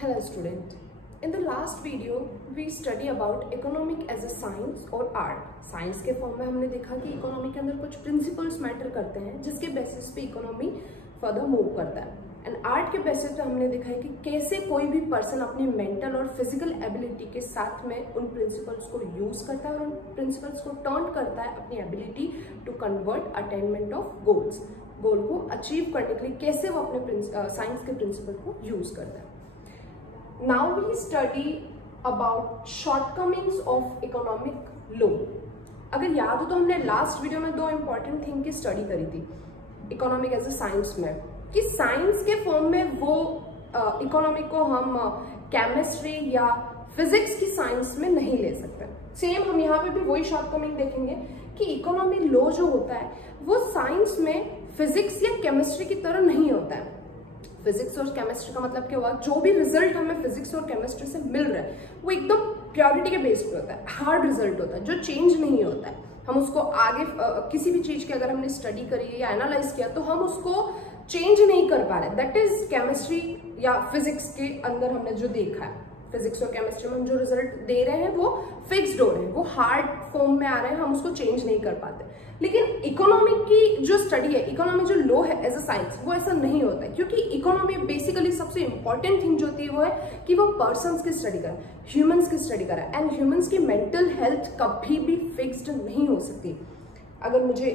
Hello student. In the last video we study about economic as a science और art. Science के form में हमने देखा कि इकोनॉमी के अंदर कुछ प्रिंसिपल्स मैटर करते हैं जिसके बेसिस पे इकोनॉमी फर्दर मूव करता है. एंड आर्ट के बेसिस पे हमने देखा है कि कैसे कोई भी पर्सन अपनी मेंटल और फिजिकल एबिलिटी के साथ में उन प्रिंसिपल्स को यूज करता है और उन प्रिंसिपल्स को टर्न करता है अपनी ability to convert attainment of goals. Goal को अचीव करने के लिए कैसे वो अपने साइंस के प्रिंसिपल को यूज करता है. Now we study about shortcomings of economic law. अगर याद हो तो हमने लास्ट वीडियो में दो इंपॉर्टेंट थिंग की स्टडी करी थी इकोनॉमिक एज अ साइंस में, कि साइंस के फॉर्म में वो इकोनॉमिक को हम केमिस्ट्री या फिजिक्स की साइंस में नहीं ले सकते. सेम हम यहाँ पे भी वही शॉर्टकमिंग देखेंगे कि इकोनॉमिक लॉ जो होता है वो साइंस में फिजिक्स या केमिस्ट्री की तरह नहीं होता है. फिजिक्स और केमिस्ट्री का मतलब क्या हुआ, जो भी रिजल्ट हमें फिजिक्स और केमिस्ट्री से मिल रहा है वो एकदम प्योरिटी के बेस पे होता है, हार्ड रिजल्ट होता है जो चेंज नहीं होता है. हम उसको आगे किसी भी चीज की अगर हमने स्टडी करी या एनालाइज किया तो हम उसको चेंज नहीं कर पा रहे. दैट इज केमिस्ट्री या फिजिक्स के अंदर हमने जो देखा है. फिजिक्स और केमिस्ट्री में हम जो रिजल्ट दे रहे हैं वो फिक्स्ड हो रहे हैं, वो हार्ड फॉर्म में आ रहे हैं, हम उसको चेंज नहीं कर पाते. लेकिन इकोनॉमी की जो स्टडी है, इकोनॉमी जो लॉ है एज अ साइंस, वो ऐसा नहीं होता है. क्योंकि इकोनॉमी बेसिकली सबसे इंपॉर्टेंट थिंग जो होती है वो है कि वो पर्संस की स्टडी करे, ह्यूमंस की स्टडी करे. एंड ह्यूमंस की मेंटल हेल्थ कभी भी फिक्स्ड नहीं हो सकती. अगर मुझे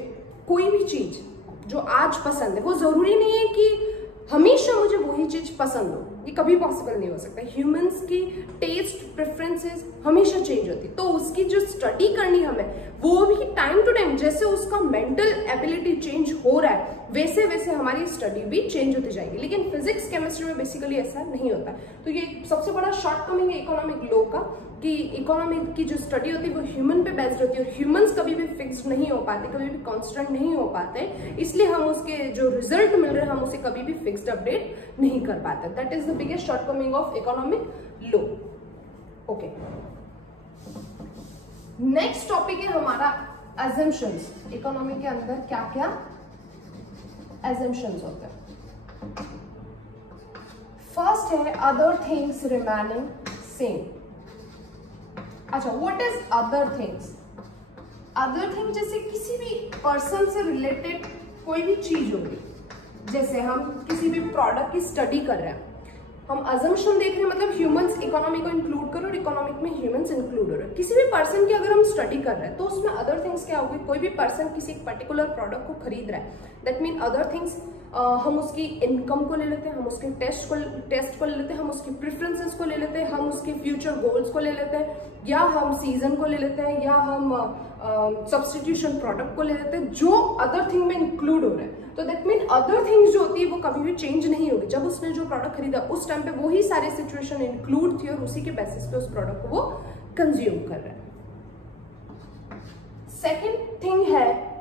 कोई भी चीज जो आज पसंद है वो जरूरी नहीं है कि हमेशा मुझे वही चीज पसंद हो, ये कभी पॉसिबल नहीं हो सकता. ह्यूमंस की टेस्ट प्रेफरेंसेस हमेशा चेंज होती, तो उसकी जो स्टडी करनी हमें वो भी टाइम टू टाइम, जैसे उसका मेंटल एबिलिटी चेंज हो रहा है वैसे वैसे हमारी स्टडी भी चेंज होती जाएगी. लेकिन फिजिक्स केमिस्ट्री में बेसिकली ऐसा नहीं होता. तो ये सबसे बड़ा शॉर्टकमिंग है इकोनॉमिक लॉ का, कि इकोनॉमिक की जो स्टडी होती है वो ह्यूमन पे बेस्ड होती है और ह्यूमंस कभी भी फिक्स्ड नहीं हो पाते, कभी भी कांस्टेंट नहीं हो पाते. इसलिए हम उसके जो रिजल्ट मिल रहे हैं हम उसे कभी भी फिक्स्ड अपडेट नहीं कर पाते. That is the biggest shortcoming of economic law. Okay, next topic है हमारा assumptions. इकोनॉमी के अंदर क्या क्या assumptions होते हैं. फर्स्ट है अदर थिंग्स रिमेनिंग सेम. अच्छा, what is other things? Other thing जैसे किसी भी पर्सन से रिलेटेड कोई भी चीज होगी. जैसे हम किसी भी प्रोडक्ट की स्टडी कर रहे हैं, हम अजम्पशन देख रहे हैं, मतलब ह्यूमंस इकोनॉमी को इंक्लूड करो और इकोनॉमिक में ह्यूमंस इंक्लूड हो रहे हैं. किसी भी पर्सन की अगर हम स्टडी कर रहे हैं तो उसमें अदर थिंग्स क्या होगी. कोई भी पर्सन किसी एक पर्टिकुलर प्रोडक्ट को खरीद रहा है, दैट मीन अदर थिंग्स हम उसकी इनकम को ले लेते हैं, हम उसके टेस्ट को ले लेते हैं, हम उसकी प्रेफरेंसेस को ले लेते हैं, हम उसके फ्यूचर गोल्स को ले लेते हैं, या हम सीजन को ले लेते हैं, या हम सब्सटीट्यूशन प्रोडक्ट को ले लेते हैं जो अदर थिंग में इंक्लूड हो रहे हैं. तो दैट मीन अदर थिंग्स जो होती है वो कभी भी चेंज नहीं होगी. जब उसने जो प्रोडक्ट खरीदा उस टाइम पे वही सारी सिचुएशन इंक्लूड थी और उसी के बेसिस पे उस प्रोडक्ट को वो कंज्यूम कर रहे हैं. सेकेंड थिंग है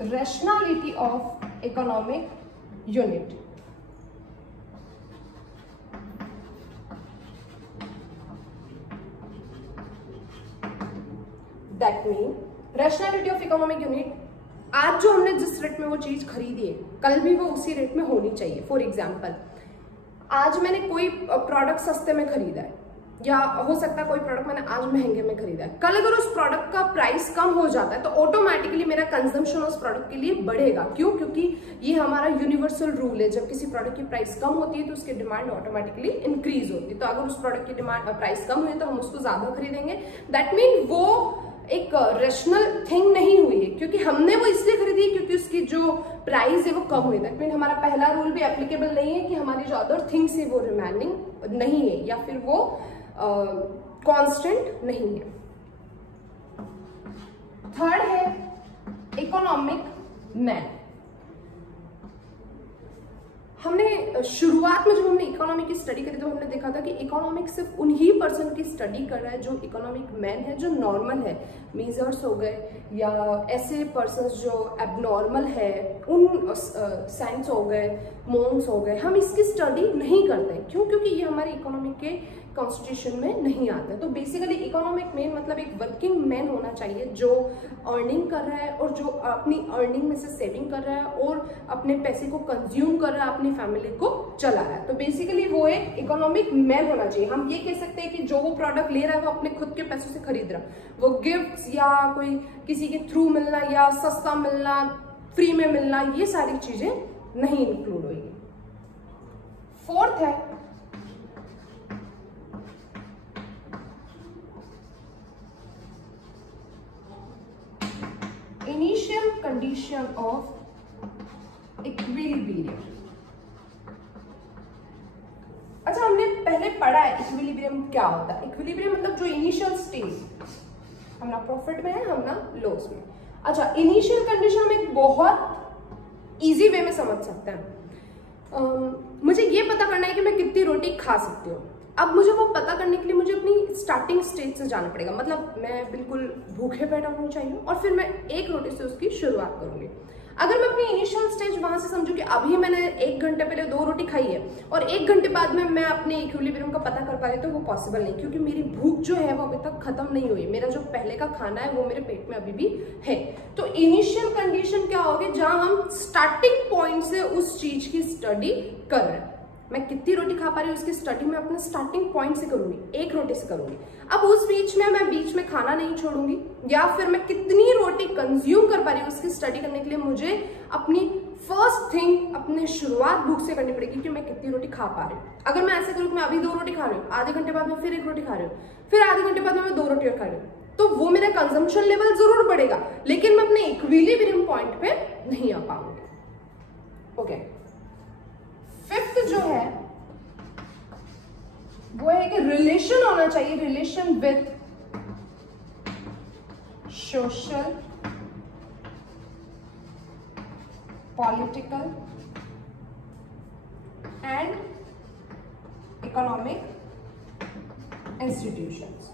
rationality of economic unit. That mean rationality of economic unit, आज जो हमने जिस रेट में वो चीज खरीदी है कल भी वो उसी रेट में होनी चाहिए. फॉर एग्जाम्पल, आज मैंने कोई प्रोडक्ट सस्ते में खरीदा है, या हो सकता है कोई प्रोडक्ट मैंने आज महंगे में खरीदा है. कल अगर उस प्रोडक्ट का प्राइस कम हो जाता है तो ऑटोमेटिकली मेरा कंजम्पशन उस प्रोडक्ट के लिए बढ़ेगा. क्यों? क्योंकि ये हमारा यूनिवर्सल रूल है, जब किसी प्रोडक्ट की प्राइस कम होती है तो उसकी डिमांड ऑटोमेटिकली इंक्रीज होती है. तो अगर उस प्रोडक्ट की डिमांड प्राइस कम हुई तो हम उसको ज्यादा खरीदेंगे. दैट मीन वो एक रैशनल थिंग नहीं हुई है, क्योंकि हमने वो इसलिए खरीदी क्योंकि उसकी जो प्राइस है वो कम हुई. दैट मीन हमारा पहला रूल भी एप्लीकेबल नहीं है कि हमारी जो अदर थिंग्स है वो रिमेनिंग नहीं है या फिर वो कांस्टेंट नहीं है. थर्ड है इकोनॉमिक मैन. हमने शुरुआत में जब हमने इकोनॉमी की स्टडी करी तो हमने देखा था कि इकोनॉमिक सिर्फ उन्हीं पर्सन की स्टडी कर रहा है जो इकोनॉमिक मैन है, जो नॉर्मल है. मीजर्स हो गए या ऐसे पर्सन्स जो एबनॉर्मल है, उन सेंट्स हो गए, मोन्स हो गए, हम इसकी स्टडी नहीं करते। क्यों? क्योंकि ये हमारे इकोनॉमिक के कॉन्स्टिट्यूशन में नहीं आता। तो बेसिकली इकोनॉमिक मैन मतलब एक वर्किंग मैन होना चाहिए जो अर्निंग कर रहा है और जो अपनी अर्निंग में से सेविंग कर रहा है और अपने पैसे को कंज्यूम कर रहा है, अपनी फैमिली को चला रहा है। तो बेसिकली वो एक इकोनॉमिक मैन होना चाहिए। हम ये कह सकते हैं कि जो वो प्रोडक्ट ले रहा है वो अपने खुद के पैसों से खरीद रहा है, वो गिफ्ट्स या कोई किसी के थ्रू मिलना या सस्ता मिलना, फ्री में मिलना, ये सारी चीजें नहीं इंक्लूड होगी। फोर्थ है इनिशियल कंडीशन ऑफ इक्विलिब्रियम। अच्छा, हमने पहले पढ़ा है इक्विलिब्रियम क्या होता है। इक्विलिब्रियम मतलब जो इनिशियल स्टेज, हम ना प्रॉफिट में है, हम ना लॉस में। अच्छा, इनिशियल कंडीशन में एक बहुत इजी वे में समझ सकते हैं। मुझे ये पता करना है कि मैं कितनी रोटी खा सकती हूँ। अब मुझे वो पता करने के लिए मुझे अपनी स्टार्टिंग स्टेज से जाना पड़ेगा। मतलब मैं बिल्कुल भूखे पैदा होना चाहिए और फिर मैं एक रोटी से उसकी शुरुआत करूंगी। अगर मैं अपनी इनिशियल स्टेज वहां से समझूं कि अभी मैंने 1 घंटे पहले 2 रोटी खाई है और 1 घंटे बाद में मैं अपने इक्विलिब्रियम का पता कर पा रही, तो वो पॉसिबल नहीं, क्योंकि मेरी भूख जो है वो अभी तक खत्म नहीं हुई। मेरा जो पहले का खाना है वो मेरे पेट में अभी भी है। तो इनिशियल कंडीशन क्या होगी? जहां हम स्टार्टिंग पॉइंट से उस चीज की स्टडी कर रहे हैं। मैं कितनी रोटी खा पा रही हूँ उसकी स्टडी मैं अपने स्टार्टिंग पॉइंट से करूंगी, 1 रोटी से करूंगी। अब उस बीच में मैं बीच में खाना नहीं छोड़ूंगी, या फिर मैं कितनी रोटी कंज्यूम कर पा रही हूँ उसकी स्टडी करने के लिए मुझे अपनी फर्स्ट थिंग अपने शुरुआत भूख से करनी पड़ेगी कि मैं कितनी रोटी खा पा रही हूँ। अगर मैं ऐसे करूँ कि मैं अभी 2 रोटी खा रही हूँ, आधे घंटे बाद में फिर 1 रोटी खा रही हूँ, फिर आधे घंटे बाद में मैं 2 रोटी और खा रही हूँ, तो वो मेरा कंजम्पशन लेवल जरूर बढ़ेगा, लेकिन मैं अपने इक्विलिब्रियम पॉइंट पे नहीं आ पाऊंगी। ओके, फिफ्थ जो है वो है कि रिलेशन होना चाहिए, relation with social, political and economic institutions.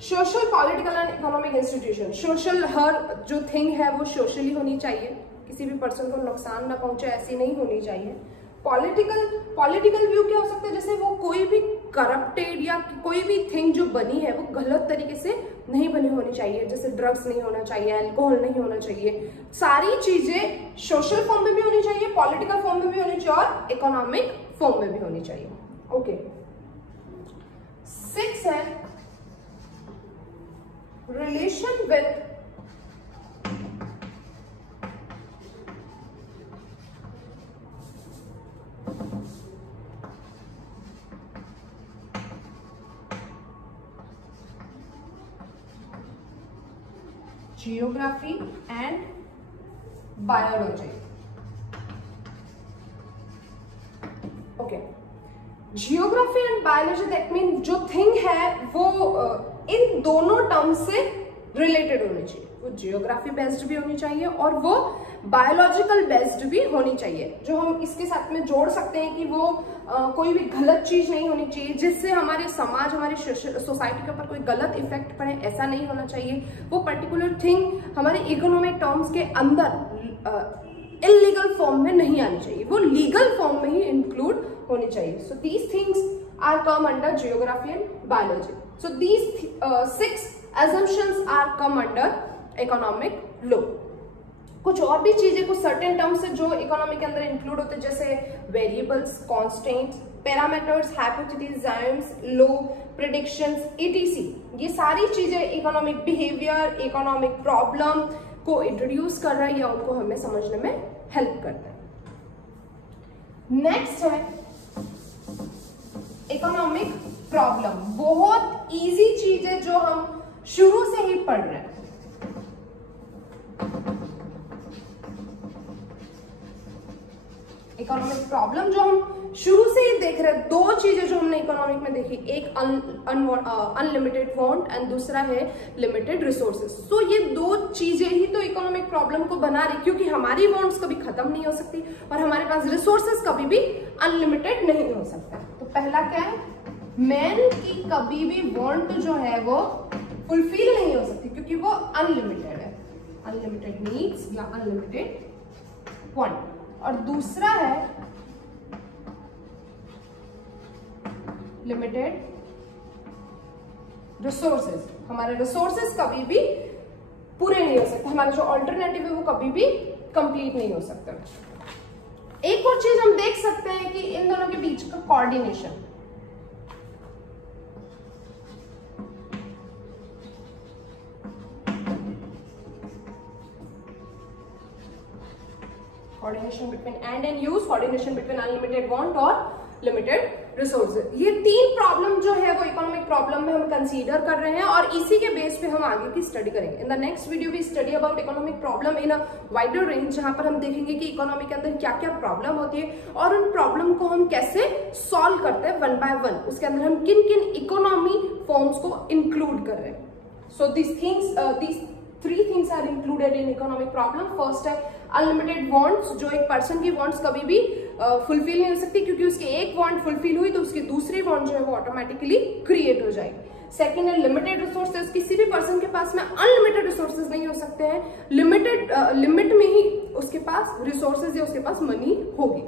Social, political and economic institution. Social, हर जो थिंग है वो सोशली होनी चाहिए, किसी भी पर्सन को नुकसान ना पहुंचे ऐसी नहीं होनी चाहिए। पॉलिटिकल व्यू क्या हो सकता है? जैसे वो कोई भी करप्टेड या कोई भी थिंग जो बनी है वो गलत तरीके से नहीं बनी होनी चाहिए। जैसे ड्रग्स नहीं होना चाहिए, अल्कोहल नहीं होना चाहिए। सारी चीजें सोशल फॉर्म में भी होनी चाहिए, पॉलिटिकल फॉर्म में भी होनी चाहिए और इकोनॉमिक फॉर्म में भी होनी चाहिए। ओके, 6 है relation with geography and biology. Okay, geography and biology that mean जो थिंग है वो इन दोनों टर्म से रिलेटेड होनी चाहिए। वो जियोग्राफी बेस्ड भी होनी चाहिए और वो बायोलॉजिकल बेस्ड भी होनी चाहिए। जो हम इसके साथ में जोड़ सकते हैं कि वो कोई भी गलत चीज नहीं होनी चाहिए जिससे हमारे समाज, हमारी सोसाइटी के ऊपर कोई गलत इफेक्ट पड़े, ऐसा नहीं होना चाहिए। वो पर्टिकुलर थिंग हमारे इकोनॉमिक टर्म्स के अंदर इलीगल फॉर्म में नहीं आनी चाहिए, वो लीगल फॉर्म में ही इंक्लूड होनी चाहिए। So these things are come under geography and biology. So these 6 assumptions are come under economic law। कुछ और भी चीजें, कुछ सर्टेन टर्म्स है जो इकोनॉमी के अंदर इंक्लूड होते हैं, जैसे वेरिएबल्स, कांस्टेंट्स, पैरामीटर्स, हाइपोथेसिस, जायम्स, लो, प्रेडिक्शंस, etc। ये सारी चीजें इकोनॉमिक बिहेवियर, इकोनॉमिक प्रॉब्लम को इंट्रोड्यूस कर रहा है या उनको हमें समझने में हेल्प करता है। नेक्स्ट है इकोनॉमिक प्रॉब्लम। बहुत इजी चीज है जो हम शुरू से ही पढ़ रहे हैं। इकोनॉमिक प्रॉब्लम जो हम शुरू से ही देख रहे हैं, 2 चीजें जो हमने इकोनॉमिक में देखी, एक अनलिमिटेड वांट एंड दूसरा है लिमिटेड रिसोर्सेज। तो ये 2 चीजें ही तो इकोनॉमिक प्रॉब्लम को बना रही, क्योंकि हमारी वांट्स कभी खत्म नहीं हो सकती और हमारे पास रिसोर्सेज कभी भी अनलिमिटेड नहीं हो सकता। तो पहला क्या है? मैन की कभी भी वांट जो है वो फुलफिल नहीं हो सकती क्योंकि वो अनलिमिटेड है। अनलिमिटेड नीड्स या अनलिमिटेड वांट और दूसरा है लिमिटेड रिसोर्सेज। हमारे रिसोर्सेज कभी भी पूरे नहीं हो सकते, हमारा जो ऑल्टरनेटिव है वो कभी भी कंप्लीट नहीं हो सकता। एक और चीज हम देख सकते हैं कि इन दोनों के बीच का coordination, coordination between and and use, coordination between unlimited want और लिमिटेड रिसोर्सेज, ये तीन प्रॉब्लम जो है वो इकोनॉमिक प्रॉब्लम में हम कंसीडर कर रहे हैं और इसी के बेस पे हम आगे की स्टडी करेंगे। In the next video we study about economic problem in a wider range, जहां पर हम देखेंगे कि इकोनॉमी के अंदर क्या क्या प्रॉब्लम होती है और उन प्रॉब्लम को हम कैसे सॉल्व करते हैं वन बाय वन, उसके अंदर हम किन किन इकोनॉमी फॉर्म्स को इंक्लूड कर रहे हैं। सो these three things are included in economic problem. First है अनलिमिटेड वांट्स, जो एक पर्सन की वांट्स कभी भी फुलफिल नहीं हो सकती, क्योंकि उसके एक वांट फुलफिल हुई तो उसकी दूसरी वांट जो है वो ऑटोमेटिकली क्रिएट हो जाएगी। सेकेंड है लिमिटेड रिसोर्सेज, किसी भी पर्सन के पास में अनलिमिटेड रिसोर्सेज नहीं हो सकते हैं, लिमिट में ही उसके पास रिसोर्सेज या उसके पास मनी होगी।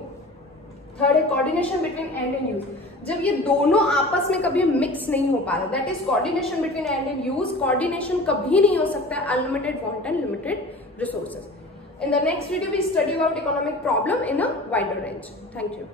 थर्ड है coordination between and and use, जब ये दोनों आपस में कभी मिक्स नहीं हो पा रहा, that is coordination between and and use. Coordination कभी नहीं हो सकता है unlimited want and limited resources. In the next video we study about economic problem in a wider range. Thank you.